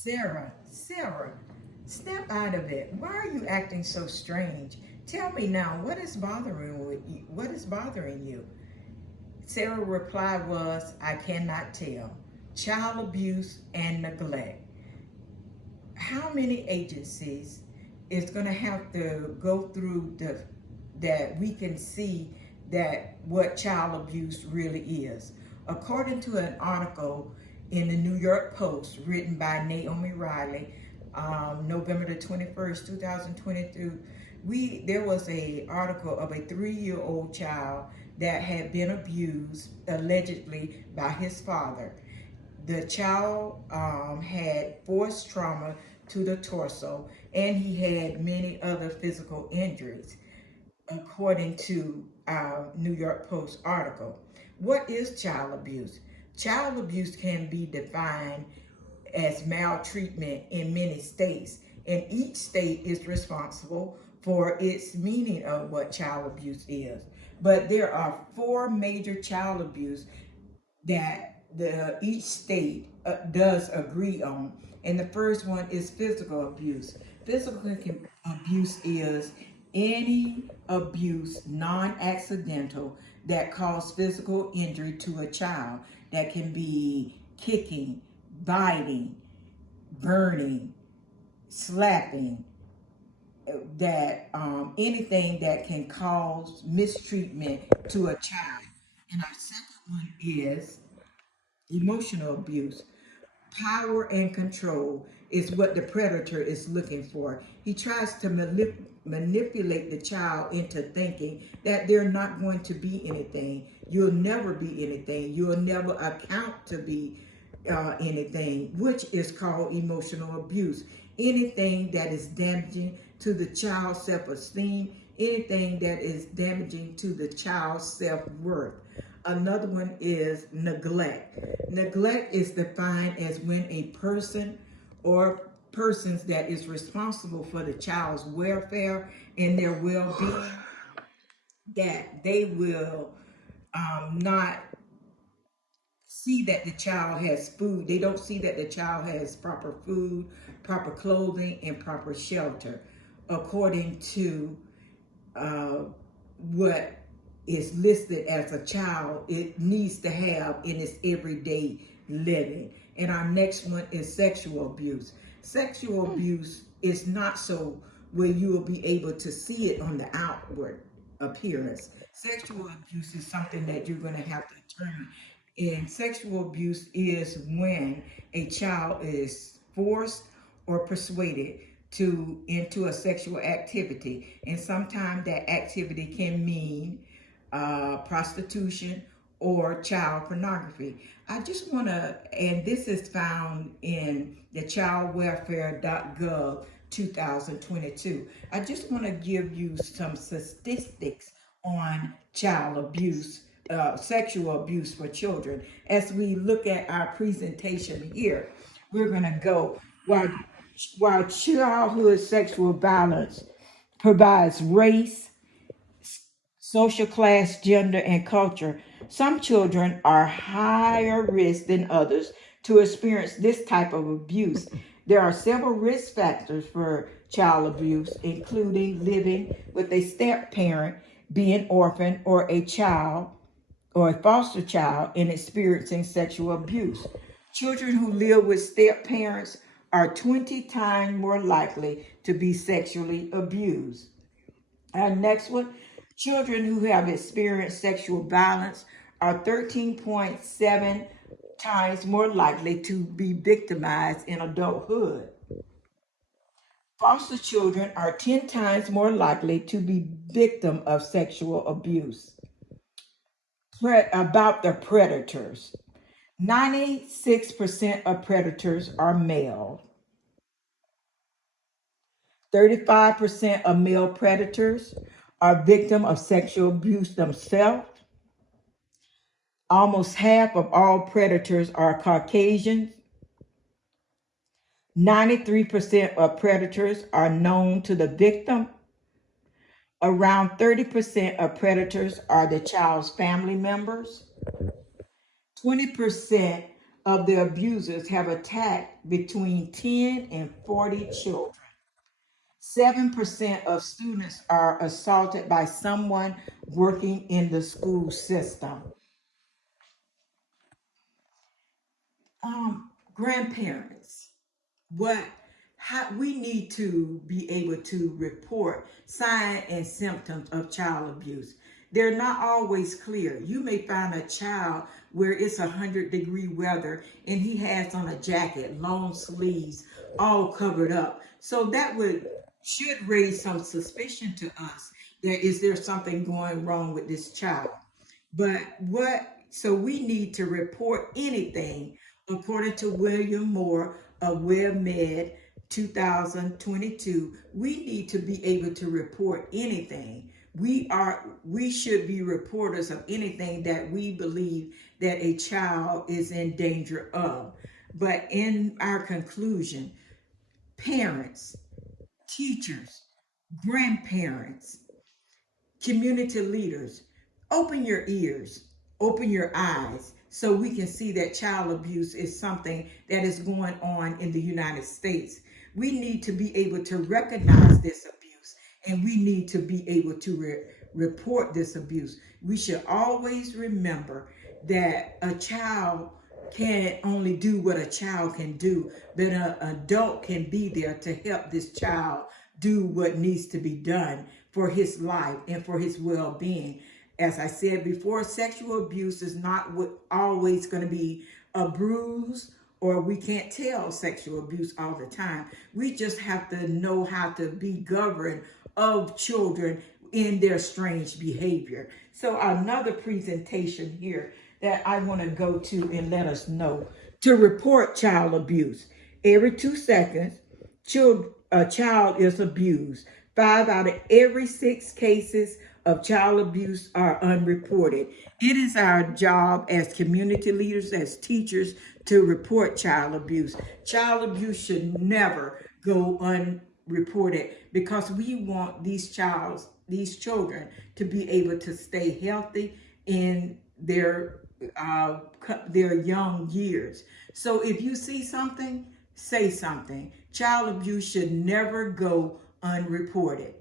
Sarah, snap out of it. Why are you acting so strange? Tell me now, what is bothering you? Sarah's reply was, I cannot tell. Child abuse and neglect. How many agencies is going to have to go through that we can see that what child abuse really is? According to an article in the New York Post written by Naomi Riley, November the 21st, 2022, there was a article of a 3-year-old child that had been abused allegedly by his father. The child had force trauma to the torso, and he had many other physical injuries, according to our New York Post article. What is child abuse? Child abuse can be defined as maltreatment in many states, and each state is responsible for its meaning of what child abuse is. But there are four major child abuse that each state does agree on. And the first one is physical abuse. Physical abuse is any abuse non-accidental that causes physical injury to a child. That can be kicking, biting, burning, slapping, that anything that can cause mistreatment to a child. And our second one is emotional abuse. Power and control is what the predator is looking for. He tries to manipulate the child into thinking that they're not going to be anything. You'll never be anything. You'll never account to be anything, which is called emotional abuse. Anything that is damaging to the child's self-esteem, anything that is damaging to the child's self-worth. Another one is neglect. Neglect is defined as when a person or persons that is responsible for the child's welfare and their well-being, that they will not see that the child has food. They don't see that the child has proper food, proper clothing, and proper shelter, according to uh, what is listed as a child it needs to have in its everyday living. And our next one is sexual abuse. Sexual abuse is not so where you will be able to see it on the outward appearance. Sexual abuse is something that you're going to have to determine. And sexual abuse is when a child is forced or persuaded to into a sexual activity, and sometimes that activity can mean prostitution or child pornography. I just want to, and this is found in the childwelfare.gov 2022. I just want to give you some statistics on child abuse, sexual abuse for children. As we look at our presentation here, we're going to go while childhood sexual violence provides race, social class, gender, and culture, some children are higher risk than others to experience this type of abuse. There are several risk factors for child abuse, including living with a step parent, being orphaned, or a child or a foster child and experiencing sexual abuse. Children who live with step parents are 20 times more likely to be sexually abused. Our next one, children who have experienced sexual violence are 13.7 times more likely to be victimized in adulthood. Foster children are 10 times more likely to be victim of sexual abuse. About the predators. 96% of predators are male. 35% of male predators are victim of sexual abuse themselves. Almost half of all predators are Caucasians. 93% of predators are known to the victim. Around 30% of predators are the child's family members. 20% of the abusers have attacked between 10 and 40 children. 7% of students are assaulted by someone working in the school system. Grandparents, how we need to be able to report signs and symptoms of child abuse. They're not always clear. You may find a child where it's 100-degree weather and he has on a jacket, long sleeves, all covered up. So that should raise some suspicion to us. Is there something going wrong with this child? But so we need to report anything according to William Moore of WebMed 2022. We need to be able to report anything. We should be reporters of anything that we believe that a child is in danger of. But in our conclusion, parents, teachers, grandparents, community leaders, open your ears, open your eyes, so we can see that child abuse is something that is going on in the United States. We need to be able to recognize this abuse, and we need to be able to report this abuse. We should always remember that a child can't only do what a child can do, but an adult can be there to help this child do what needs to be done for his life and for his well-being. As I said before, sexual abuse is not always going to be a bruise, or we can't tell sexual abuse all the time. We just have to know how to be governed of children in their strange behavior. So another presentation here that I want to go to and let us know to report child abuse. Every 2 seconds, a child is abused. 5 out of every 6 cases of child abuse are unreported. It is our job as community leaders, as teachers, to report child abuse. Child abuse should never go unreported, because we want these children to be able to stay healthy in their young years. So if you see something, say something. Child abuse should never go unreported.